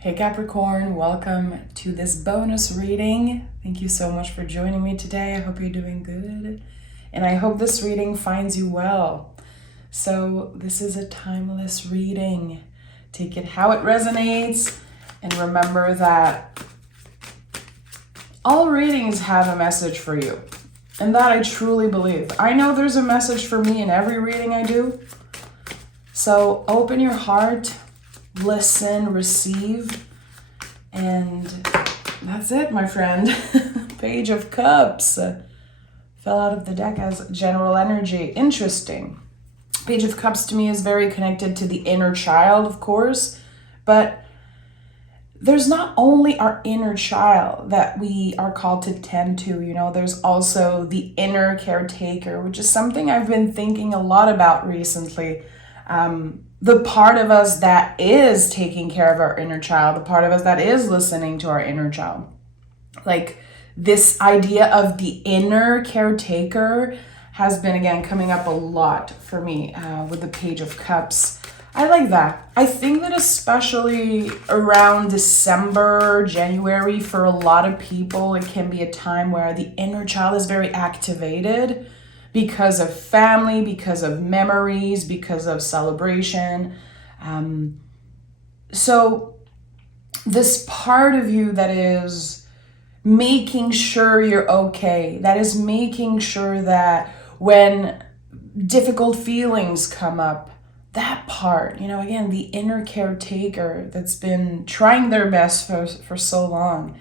Hey Capricorn, welcome to this bonus reading. Thank you so much for joining me today. I hope you're doing good. And I hope this reading finds you well. So this is a timeless reading. Take it how it resonates. And remember that all readings have a message for you. And that I truly believe. I know there's a message for me in every reading I do. So open your heart, listen, receive, and that's it, my friend. Page of Cups fell out of the deck as general energy. Interesting. Page of Cups to me is very connected to the inner child, of course, but there's not only our inner child that we are called to tend to, there's also the inner caretaker, which is something I've been thinking a lot about recently. The part of us that is taking care of our inner child, the part of us that is listening to our inner child. Like this idea of the inner caretaker has been, again, coming up a lot for me with the Page of Cups. I like that. I think that especially around December, January, for a lot of people, it can be a time where the inner child is very activated because of family, because of memories, because of celebration. So this part of you that is making sure you're okay, that is making sure that when difficult feelings come up, that part, again, the inner caretaker that's been trying their best for so long,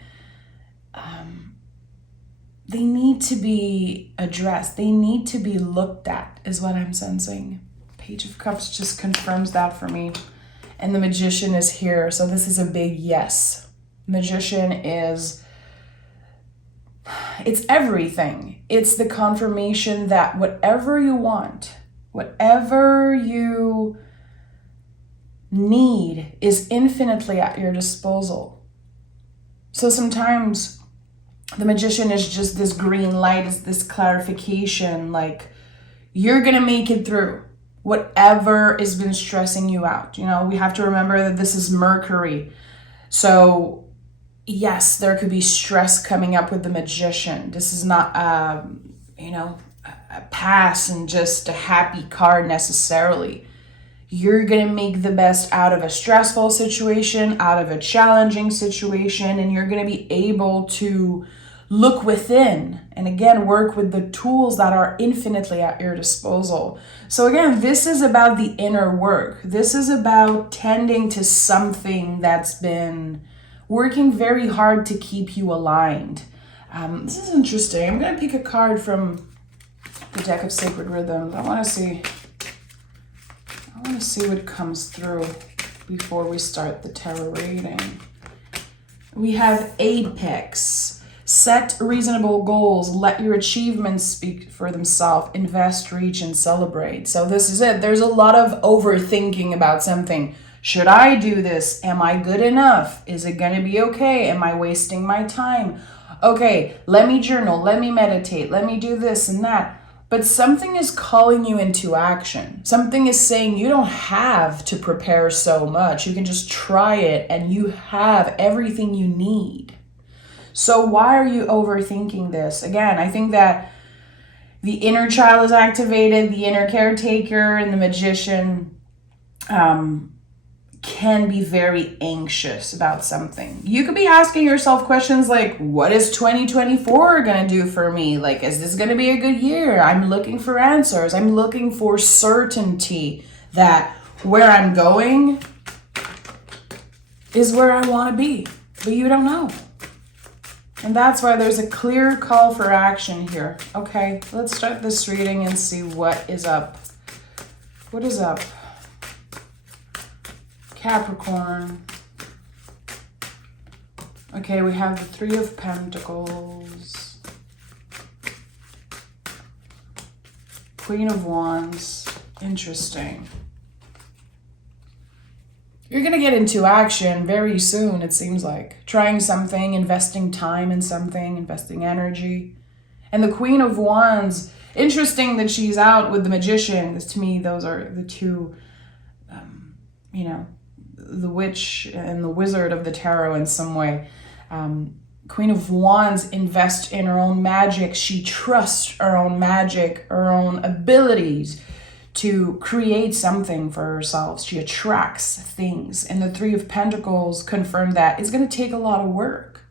they need to be addressed. They need to be looked at, is what I'm sensing. Page of Cups just confirms that for me. And the Magician is here, so this is a big yes. Magician is, it's everything. It's the confirmation that whatever you want, whatever you need is infinitely at your disposal. So sometimes the Magician is just this green light, is this clarification, like you're gonna make it through whatever has been stressing you out. We have to remember that this is Mercury. So yes, there could be stress coming up with the Magician. This is not, a pass and just a happy card necessarily. You're going to make the best out of a stressful situation, out of a challenging situation, and you're going to be able to look within and, again, work with the tools that are infinitely at your disposal. So, again, this is about the inner work. This is about tending to something that's been working very hard to keep you aligned. This is interesting. I'm going to pick a card from the deck of Sacred Rhythms. I want to see what comes through before we start the tarot reading. We have Apex. Set reasonable goals. Let your achievements speak for themselves. Invest, reach, and celebrate. So this is it. There's a lot of overthinking about something. Should I do this? Am I good enough? Is it going to be okay? Am I wasting my time? Okay, let me journal. Let me meditate. Let me do this and that. But something is calling you into action. Something is saying you don't have to prepare so much. You can just try it and you have everything you need. So why are you overthinking this? Again, I think that the inner child is activated, the inner caretaker and the Magician can be very anxious about something. You could be asking yourself questions like, what is 2024 going to do for me? Like, is this going to be a good year? I'm looking for answers. I'm looking for certainty that where I'm going is where I want to be. But you don't know. And that's why there's a clear call for action here. Okay, let's start this reading and see what is up. What is up? Capricorn. Okay, we have the Three of Pentacles. Queen of Wands. Interesting. You're going to get into action very soon, it seems like. Trying something, investing time in something, investing energy. And the Queen of Wands, interesting that she's out with the Magician, because to me those are the two, the witch and the wizard of the tarot in some way. Queen of Wands invests in her own magic. She trusts her own magic, her own abilities to create something for herself. She attracts things. And the Three of Pentacles confirm that it's going to take a lot of work.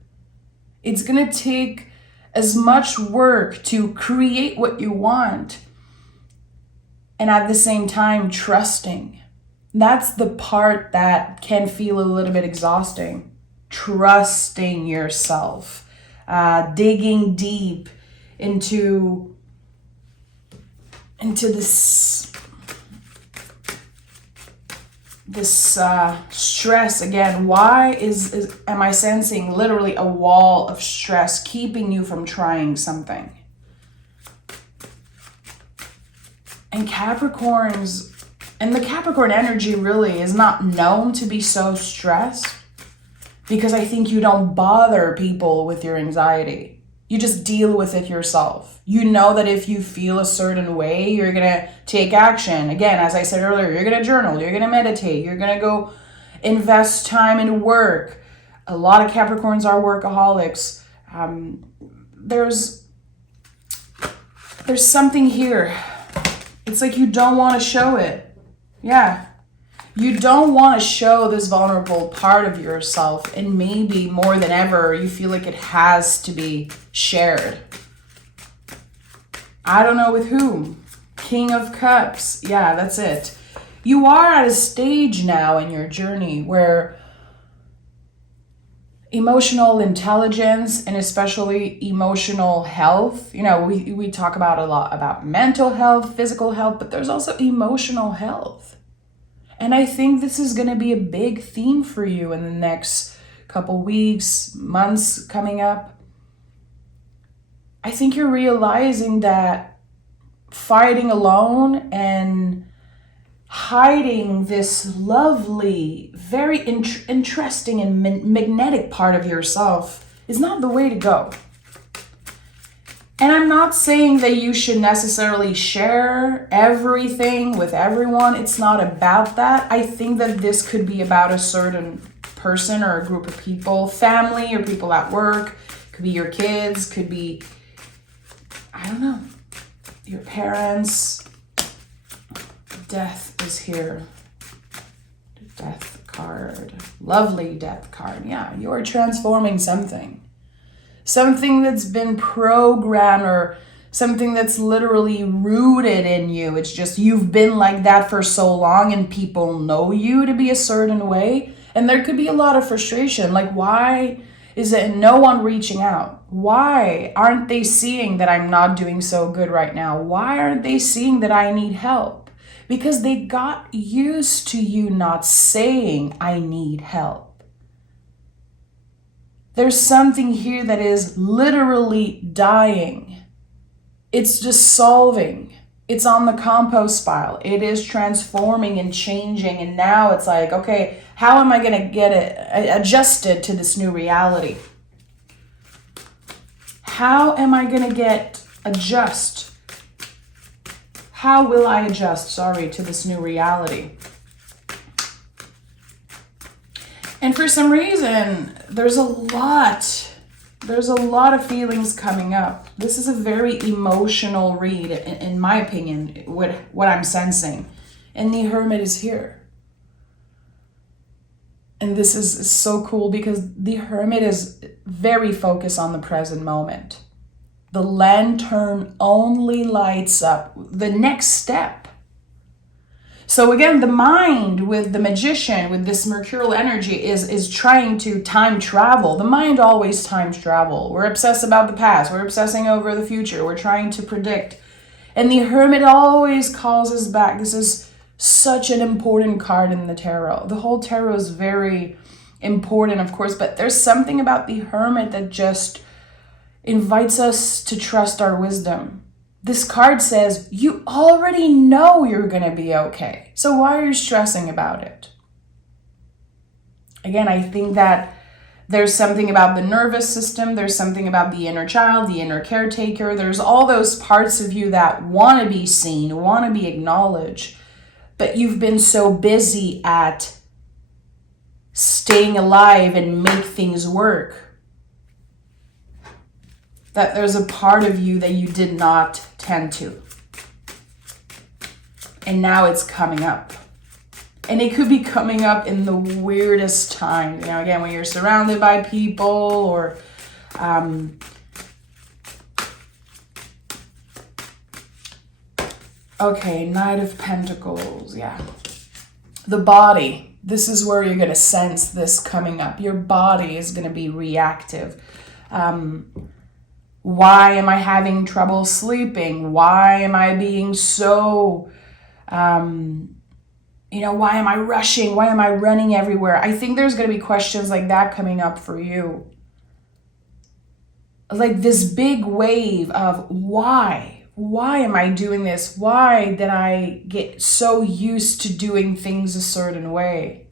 It's going to take as much work to create what you want, and at the same time trusting. That's the part that can feel a little bit exhausting. Trusting yourself, digging deep into this stress. Again, why am I sensing literally a wall of stress keeping you from trying something? And Capricorns, and the Capricorn energy really is not known to be so stressed, because I think you don't bother people with your anxiety. You just deal with it yourself. You know that if you feel a certain way, you're going to take action. Again, as I said earlier, you're going to journal, you're going to meditate, you're going to go invest time in work. A lot of Capricorns are workaholics. There's something here. It's like you don't want to show it. Yeah. You don't want to show this vulnerable part of yourself, and maybe more than ever, you feel like it has to be shared. I don't know with whom. King of Cups. Yeah, that's it. You are at a stage now in your journey where emotional intelligence, and especially emotional health, we talk about a lot about mental health, physical health, but there's also emotional health. And I think this is going to be a big theme for you in the next couple weeks, months coming up. I think you're realizing that fighting alone and hiding this lovely, very interesting and magnetic part of yourself is not the way to go. And I'm not saying that you should necessarily share everything with everyone. It's not about that. I think that this could be about a certain person or a group of people, family or people at work. Could be your kids, could be, I don't know, your parents. Death is here. The Death card. Lovely Death card. Yeah, you're transforming something. Something that's been programmed, or something that's literally rooted in you. It's just you've been like that for so long and people know you to be a certain way. And there could be a lot of frustration. Like, why is it no one reaching out? Why aren't they seeing that I'm not doing so good right now? Why aren't they seeing that I need help? Because they got used to you not saying, I need help. There's something here that is literally dying. It's dissolving. It's on the compost pile. It is transforming and changing. And now it's like, okay, how am I going to get it adjusted to this new reality? How am I going to adjust? How will I adjust, to this new reality? And for some reason, there's a lot of feelings coming up. This is a very emotional read, in my opinion, what I'm sensing. And the Hermit is here. And this is so cool because the Hermit is very focused on the present moment. The lantern only lights up the next step. So again, the mind with the Magician, with this mercurial energy, is trying to time travel. The mind always times travel. We're obsessed about the past. We're obsessing over the future. We're trying to predict. And the Hermit always calls us back. This is such an important card in the tarot. The whole tarot is very important, of course, but there's something about the Hermit that just invites us to trust our wisdom. This card says, you already know you're going to be okay. So why are you stressing about it? Again, I think that there's something about the nervous system. There's something about the inner child, the inner caretaker. There's all those parts of you that want to be seen, want to be acknowledged. But you've been so busy at staying alive and make things work. That there's a part of you that you did not tend to. And now it's coming up. And it could be coming up in the weirdest time. Again, when you're surrounded by people or okay, Knight of Pentacles, yeah. The body, this is where you're going to sense this coming up. Your body is going to be reactive. Why am I having trouble sleeping? Why am I being so, why am I rushing? Why am I running everywhere? I think there's going to be questions like that coming up for you. Like this big wave of why? Why am I doing this? Why did I get so used to doing things a certain way?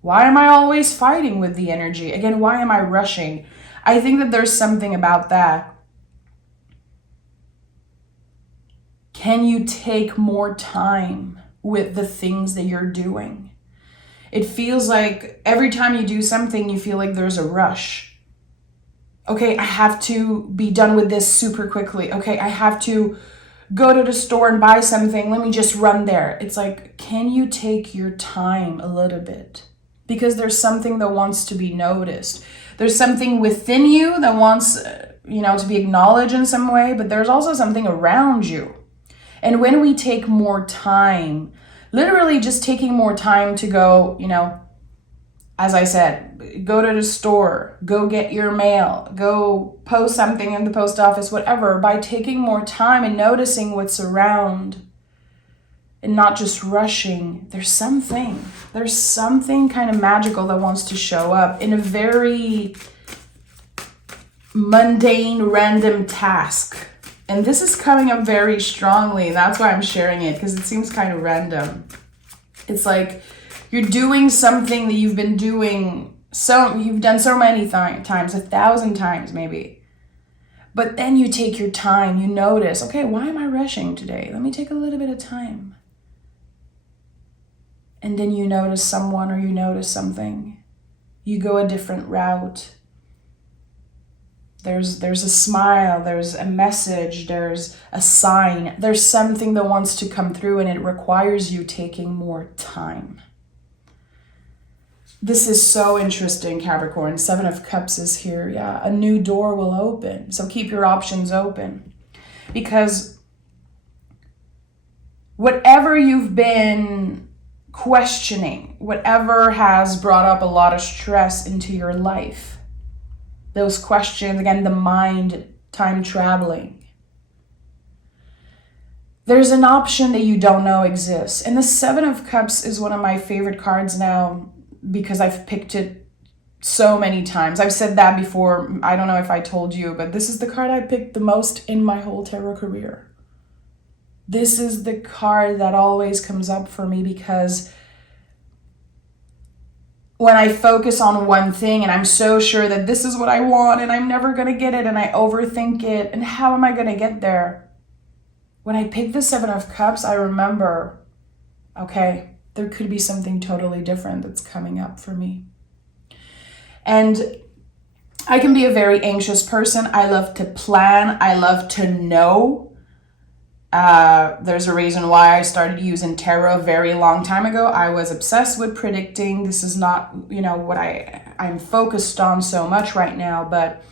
Why am I always fighting with the energy? Again, why am I rushing? I think that there's something about that. Can you take more time with the things that you're doing? It feels like every time you do something, you feel like there's a rush. Okay, I have to be done with this super quickly. Okay, I have to go to the store and buy something. Let me just run there. It's like, can you take your time a little bit? Because there's something that wants to be noticed. There's something within you that wants, to be acknowledged in some way, but there's also something around you. And when we take more time, literally just taking more time to go, as I said, go to the store, go get your mail, go post something in the post office, whatever, by taking more time and noticing what's around and not just rushing, there's something kind of magical that wants to show up in a very mundane, random task. And this is coming up very strongly. That's why I'm sharing it, because it seems kind of random. It's like you're doing something that you've been doing, you've done so many times, 1,000 times maybe. But then you take your time, you notice, okay, why am I rushing today? Let me take a little bit of time. And then you notice someone or you notice something. You go a different route. There's a smile, there's a message, there's a sign, there's something that wants to come through, and it requires you taking more time. This is so interesting, Capricorn. 7 of Cups is here. Yeah, a new door will open. So keep your options open. Because whatever you've been questioning, whatever has brought up a lot of stress into your life, those questions, again, the mind, time traveling. There's an option that you don't know exists. And the 7 of Cups is one of my favorite cards now because I've picked it so many times. I've said that before. I don't know if I told you, but this is the card I picked the most in my whole tarot career. This is the card that always comes up for me because when I focus on one thing and I'm so sure that this is what I want and I'm never going to get it and I overthink it and how am I going to get there? When I pick the 7 of Cups, I remember, okay, there could be something totally different that's coming up for me. And I can be a very anxious person. I love to plan. I love to know. There's a reason why I started using tarot a very long time ago. I was obsessed with predicting. This is not, what I'm focused on so much right now, but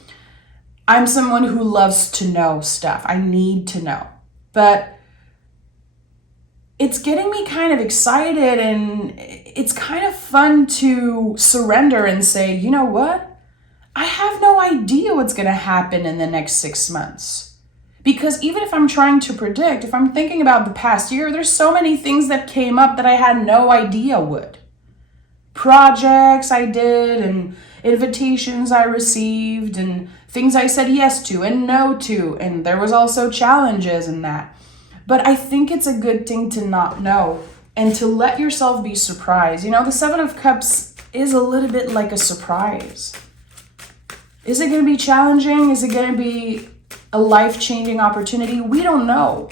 I'm someone who loves to know stuff. I need to know. But it's getting me kind of excited, and it's kind of fun to surrender and say, you know what? I have no idea what's going to happen in the next 6 months. Because even if I'm trying to predict, if I'm thinking about the past year, there's so many things that came up that I had no idea would. Projects I did and invitations I received and things I said yes to and no to. And there was also challenges in that. But I think it's a good thing to not know and to let yourself be surprised. The 7 of Cups is a little bit like a surprise. Is it going to be challenging? Is it going to be a life-changing opportunity? We don't know.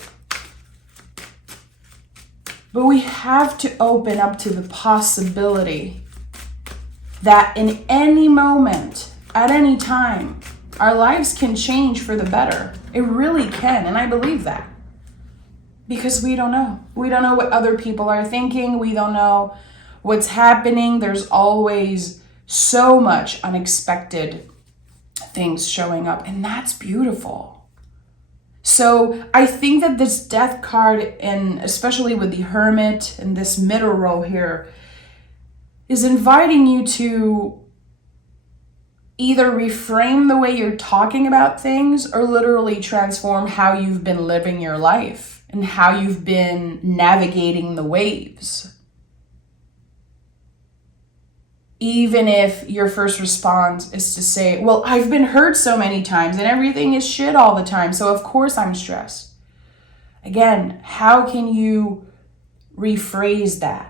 But we have to open up to the possibility that in any moment, at any time, our lives can change for the better. It really can, and I believe that. Because we don't know. We don't know what other people are thinking. We don't know what's happening. There's always so much unexpected things showing up, and that's beautiful. So I think that this death card, and especially with the Hermit in this middle row here, is inviting you to either reframe the way you're talking about things or literally transform how you've been living your life and how you've been navigating the waves. Even if your first response is to say, well, I've been hurt so many times and everything is shit all the time, so of course I'm stressed. Again, how can you rephrase that?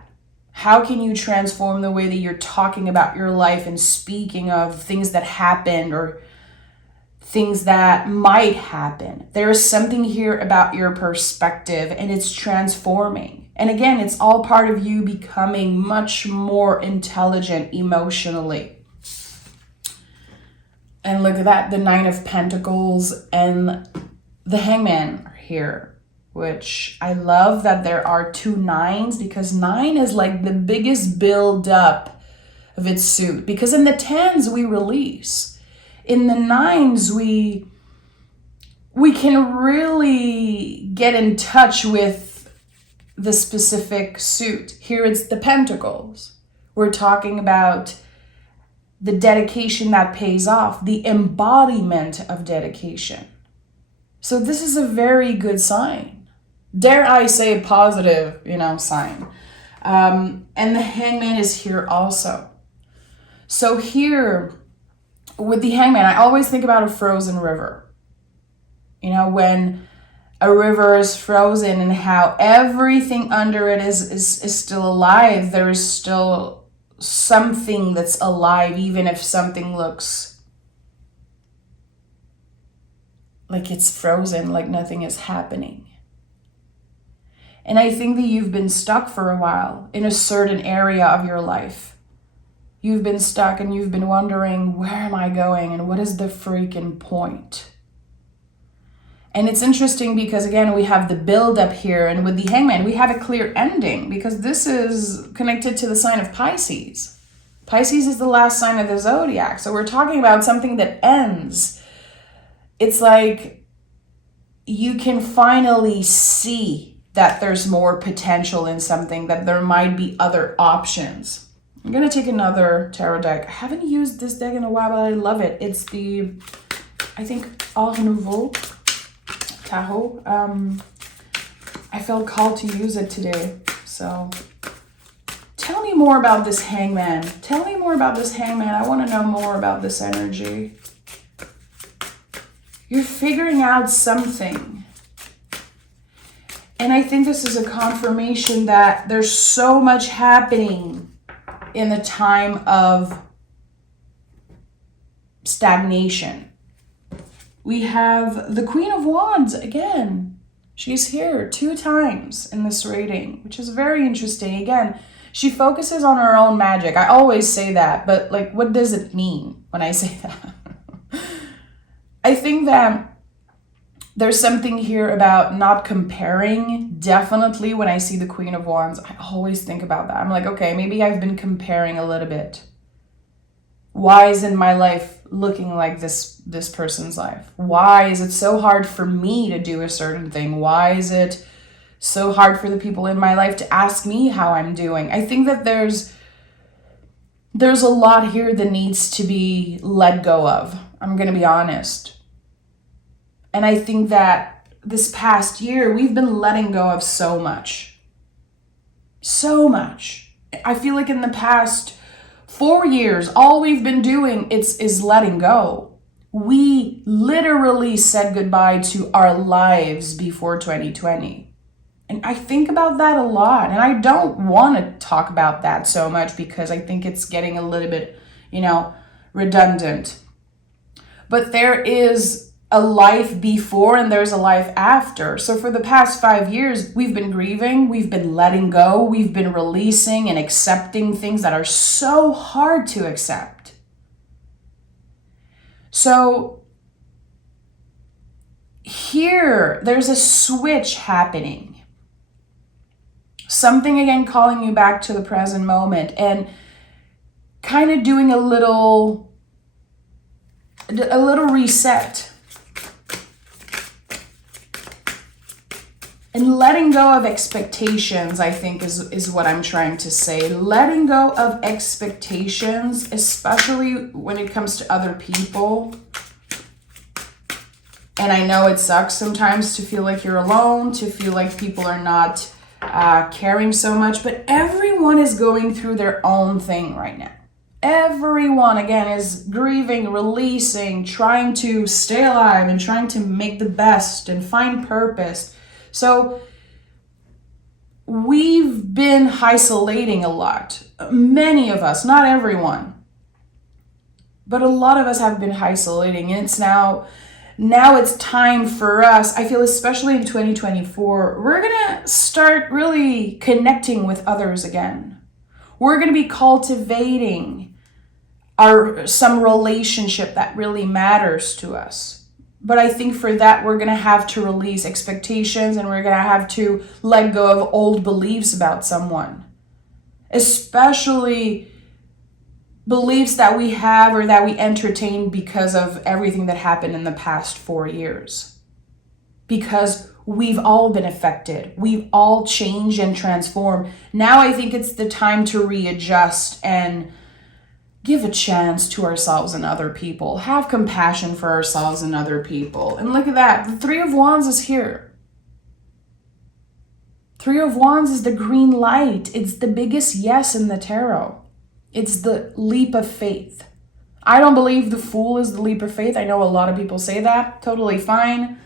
How can you transform the way that you're talking about your life and speaking of things that happened or things that might happen? There is something here about your perspective, and it's transforming. And again, it's all part of you becoming much more intelligent emotionally. And look at that, the Nine of Pentacles and the Hangman are here, which I love that there are 2 nines, because 9 is like the biggest build up of its suit. Because in the 10s, we release. In the 9s, we can really get in touch with the specific suit. Here it's the Pentacles. We're talking about the dedication that pays off, the embodiment of dedication. So this is a very good sign. Dare I say a positive, sign. And the Hangman is here also. So here with the Hangman, I always think about a frozen river. When a river is frozen and how everything under it is still alive. There is still something that's alive, even if something looks like it's frozen, like nothing is happening. And I think that you've been stuck for a while in a certain area of your life. You've been stuck and you've been wondering, where am I going and what is the freaking point? And it's interesting because, again, we have the build up here, and with the Hangman, we have a clear ending because this is connected to the sign of Pisces. Pisces is the last sign of the zodiac. So we're talking about something that ends. It's like you can finally see that there's more potential in something, that there might be other options. I'm going to take another tarot deck. I haven't used this deck in a while, but I love it. It's the, I think, Art Nouveau Tarot. I felt called to use it today. So tell me more about this Hangman. Tell me more about this Hangman. I want to know more about this energy. You're figuring out something. And I think this is a confirmation that there's so much happening in the time of stagnation. We have the Queen of Wands again. She's here 2 times in this reading, which is very interesting. Again, she focuses on her own magic. I always say that, but like, what does it mean when I say that? I think that there's something here about not comparing. Definitely when I see the Queen of Wands, I always think about that. I'm like, okay, maybe I've been comparing a little bit. Why isn't my life looking like this person's life? Why is it so hard for me to do a certain thing? Why is it so hard for the people in my life to ask me how I'm doing? I think that there's a lot here that needs to be let go of. I'm going to be honest. And I think that this past year, we've been letting go of so much. So much. I feel like in the past 4 years, all we've been doing is letting go. We literally said goodbye to our lives before 2020. And I think about that a lot. And I don't want to talk about that so much because I think it's getting a little bit, redundant. But there is a life before and there's a life after. So for the past 5 years, we've been grieving, we've been letting go, we've been releasing and accepting things that are so hard to accept. So here, there's a switch happening. Something again calling you back to the present moment and kind of doing a little reset. And letting go of expectations, I think, is what I'm trying to say. Letting go of expectations, especially when it comes to other people. And I know it sucks sometimes to feel like you're alone, to feel like people are not caring so much, but everyone is going through their own thing right now. Everyone, again, is grieving, releasing, trying to stay alive and trying to make the best and find purpose. So we've been isolating a lot. Many of us, not everyone, but a lot of us have been isolating. And it's now it's time for us, I feel, especially in 2024, we're going to start really connecting with others again. We're going to be cultivating some relationship that really matters to us. But I think for that, we're going to have to release expectations and we're going to have to let go of old beliefs about someone. Especially beliefs that we have or that we entertain because of everything that happened in the past 4 years. Because we've all been affected. We've all changed and transformed. Now I think it's the time to readjust and give a chance to ourselves and other people. Have compassion for ourselves and other people. And look at that. The Three of Wands is here. Three of Wands is the green light. It's the biggest yes in the tarot. It's the leap of faith. I don't believe the Fool is the leap of faith. I know a lot of people say that. Totally fine.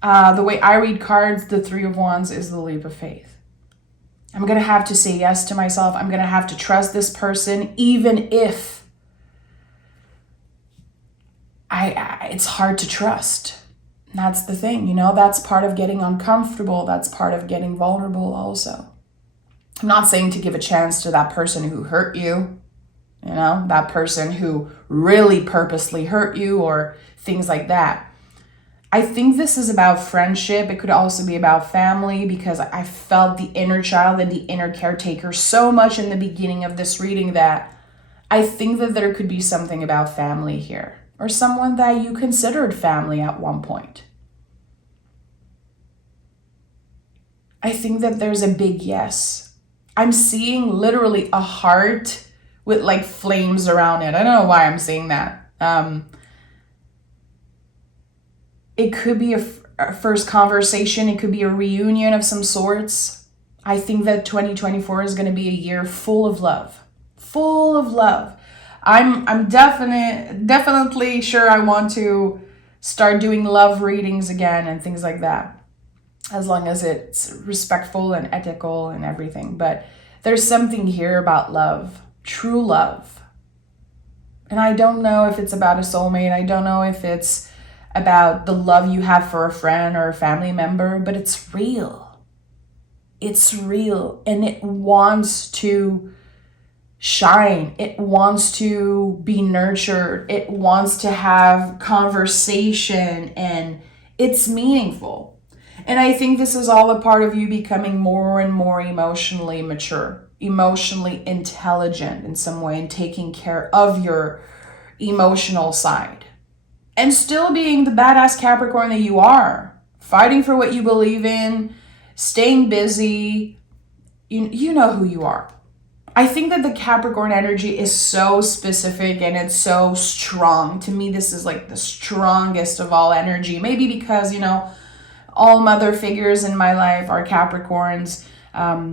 The way I read cards, the Three of Wands is the leap of faith. I'm going to have to say yes to myself. I'm going to have to trust this person, even if it's hard to trust. And that's the thing, that's part of getting uncomfortable. That's part of getting vulnerable also. I'm not saying to give a chance to that person who hurt you, that person who really purposely hurt you or things like that. I think this is about friendship. It could also be about family because I felt the inner child and the inner caretaker so much in the beginning of this reading that I think that there could be something about family here or someone that you considered family at one point. I think that there's a big yes. I'm seeing literally a heart with like flames around it. I don't know why I'm saying that. It could be a first conversation. It could be a reunion of some sorts. I think that 2024 is going to be a year full of love. Full of love. I'm definitely sure I want to start doing love readings again and things like that. As long as it's respectful and ethical and everything. But there's something here about love. True love. And I don't know if it's about a soulmate. I don't know if it's about the love you have for a friend or a family member, but it's real. It's real and it wants to shine. It wants to be nurtured. It wants to have conversation and it's meaningful. And I think this is all a part of you becoming more and more emotionally mature, emotionally intelligent in some way and taking care of your emotional side. And still being the badass Capricorn that you are, fighting for what you believe in, staying busy, you know who you are. I think that the Capricorn energy is so specific and it's so strong. To me, this is like the strongest of all energy. Maybe because, all mother figures in my life are Capricorns. I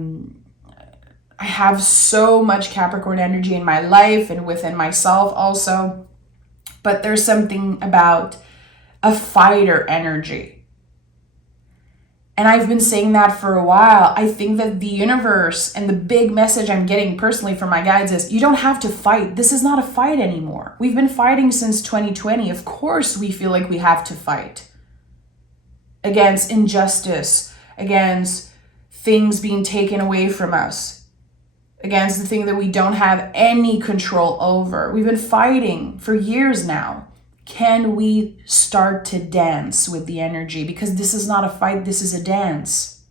have so much Capricorn energy in my life and within myself also. But there's something about a fighter energy. And I've been saying that for a while. I think that the universe and the big message I'm getting personally from my guides is you don't have to fight. This is not a fight anymore. We've been fighting since 2020. Of course, we feel like we have to fight against injustice, against things being taken away from us, against the thing that we don't have any control over. We've been fighting for years now. Can we start to dance with the energy? Because this is not a fight, this is a dance.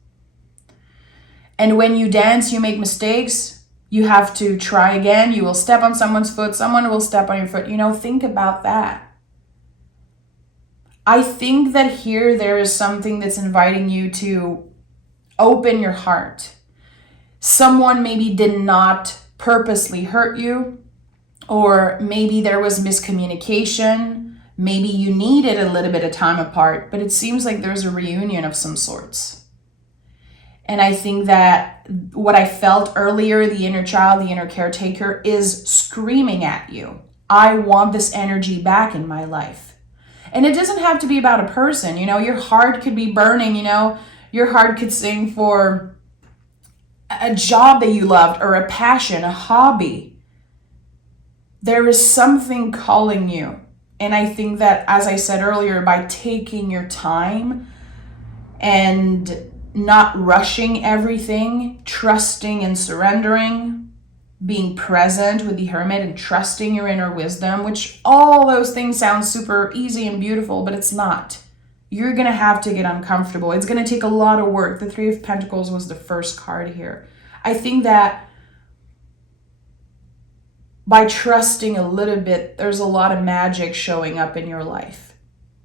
And when you dance, you make mistakes. You have to try again. You will step on someone's foot. Someone will step on your foot. Think about that. I think that here there is something that's inviting you to open your heart. Someone maybe did not purposely hurt you, or maybe there was miscommunication. Maybe you needed a little bit of time apart, but it seems like there's a reunion of some sorts. And I think that what I felt earlier, the inner child, the inner caretaker, is screaming at you. I want this energy back in my life. And it doesn't have to be about a person. Your heart could be burning. Your heart could sing for a job that you loved, or a passion, a hobby. There is something calling you. And I think that, as I said earlier, by taking your time and not rushing everything, trusting and surrendering, being present with the Hermit and trusting your inner wisdom, which all those things sound super easy and beautiful, but it's not. You're going to have to get uncomfortable. It's going to take a lot of work. The Three of Pentacles was the first card here. I think that by trusting a little bit, there's a lot of magic showing up in your life.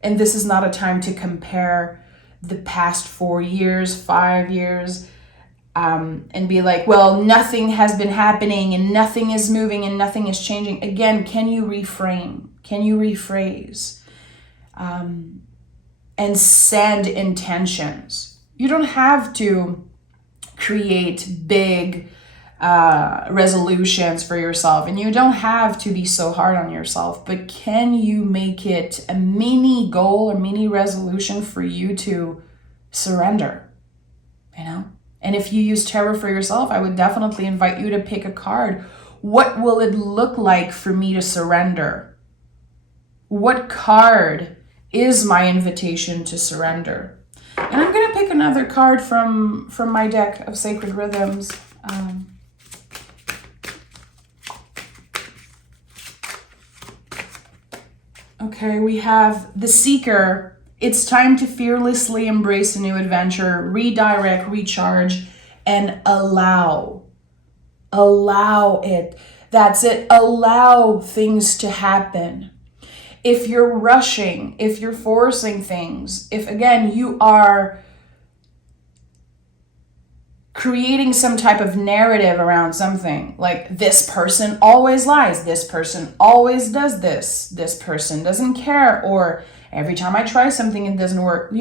And this is not a time to compare the past 4 years, 5 years, and be like, well, nothing has been happening and nothing is moving and nothing is changing. Again, can you reframe? Can you rephrase? And send intentions. You don't have to create big resolutions for yourself, and you don't have to be so hard on yourself, but can you make it a mini goal or mini resolution for you to surrender? And if you use tarot for yourself, I would definitely invite you to pick a card. What will it look like for me to surrender? What card is my invitation to surrender? And I'm going to pick another card from my deck of Sacred Rhythms. Okay, we have the Seeker. It's time to fearlessly embrace a new adventure, redirect, recharge, and allow. Allow it. That's it. Allow things to happen. If you're rushing, if you're forcing things, if again you are creating some type of narrative around something, like this person always lies, this person always does this person doesn't care, or every time I try something it doesn't work.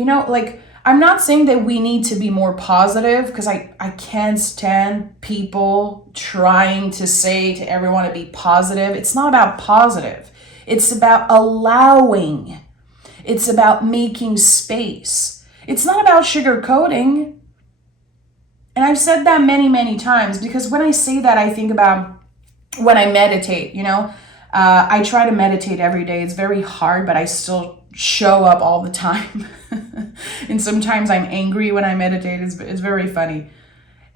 I'm not saying that we need to be more positive, because I can't stand people trying to say to everyone to be positive. It's not about positive. It's about allowing. It's about making space. It's not about sugarcoating. And I've said that many, many times, because when I say that, I think about when I meditate, I try to meditate every day. It's very hard, but I still show up all the time. And sometimes I'm angry when I meditate. It's very funny.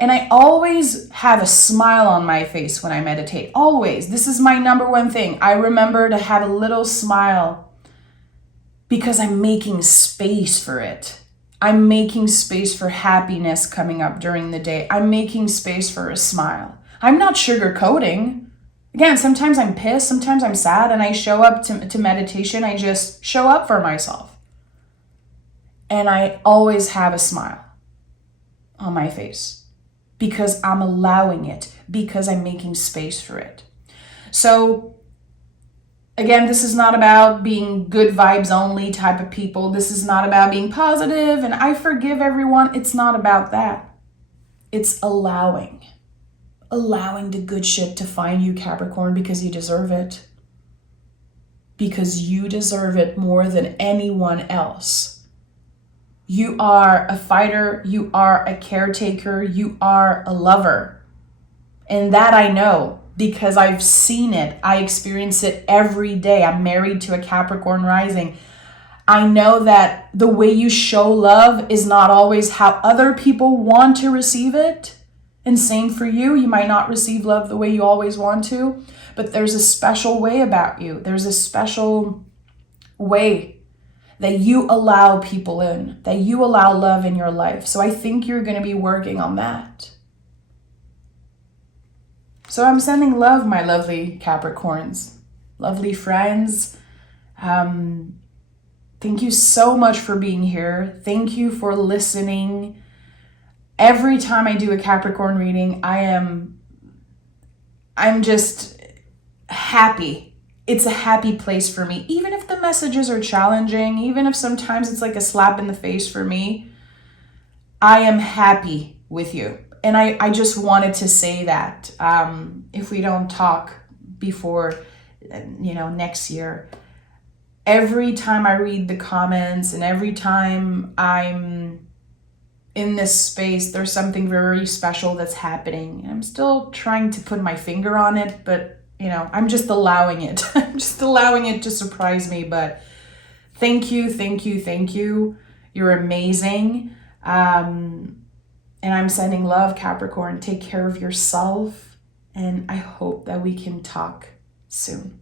And I always have a smile on my face when I meditate. Always. This is my number one thing. I remember to have a little smile because I'm making space for it. I'm making space for happiness coming up during the day. I'm making space for a smile. I'm not sugarcoating. Again, sometimes I'm pissed, sometimes I'm sad, and I show up to meditation. I just show up for myself. And I always have a smile on my face because I'm allowing it, because I'm making space for it. So again, this is not about being good vibes only type of people. This is not about being positive and I forgive everyone. It's not about that. It's allowing the good shit to find you, Capricorn, because you deserve it. Because you deserve it more than anyone else. You are a fighter. You are a caretaker. You are a lover. And that I know because I've seen it. I experience it every day. I'm married to a Capricorn rising. I know that the way you show love is not always how other people want to receive it. And same for you. You might not receive love the way you always want to, but there's a special way about you. There's a special way that you allow people in, that you allow love in your life. So I think you're going to be working on that. So I'm sending love, my lovely Capricorns, lovely friends. Thank you so much for being here. Thank you for listening. Every time I do a Capricorn reading, I'm just happy. It's a happy place for me. Even if the messages are challenging, even if sometimes it's like a slap in the face for me, I am happy with you. And I just wanted to say that if we don't talk before, next year, every time I read the comments and every time I'm in this space, there's something very special that's happening. And I'm still trying to put my finger on it, but I'm just allowing it. I'm just allowing it to surprise me. But thank you, thank you, thank you. You're amazing. And I'm sending love, Capricorn. Take care of yourself. And I hope that we can talk soon.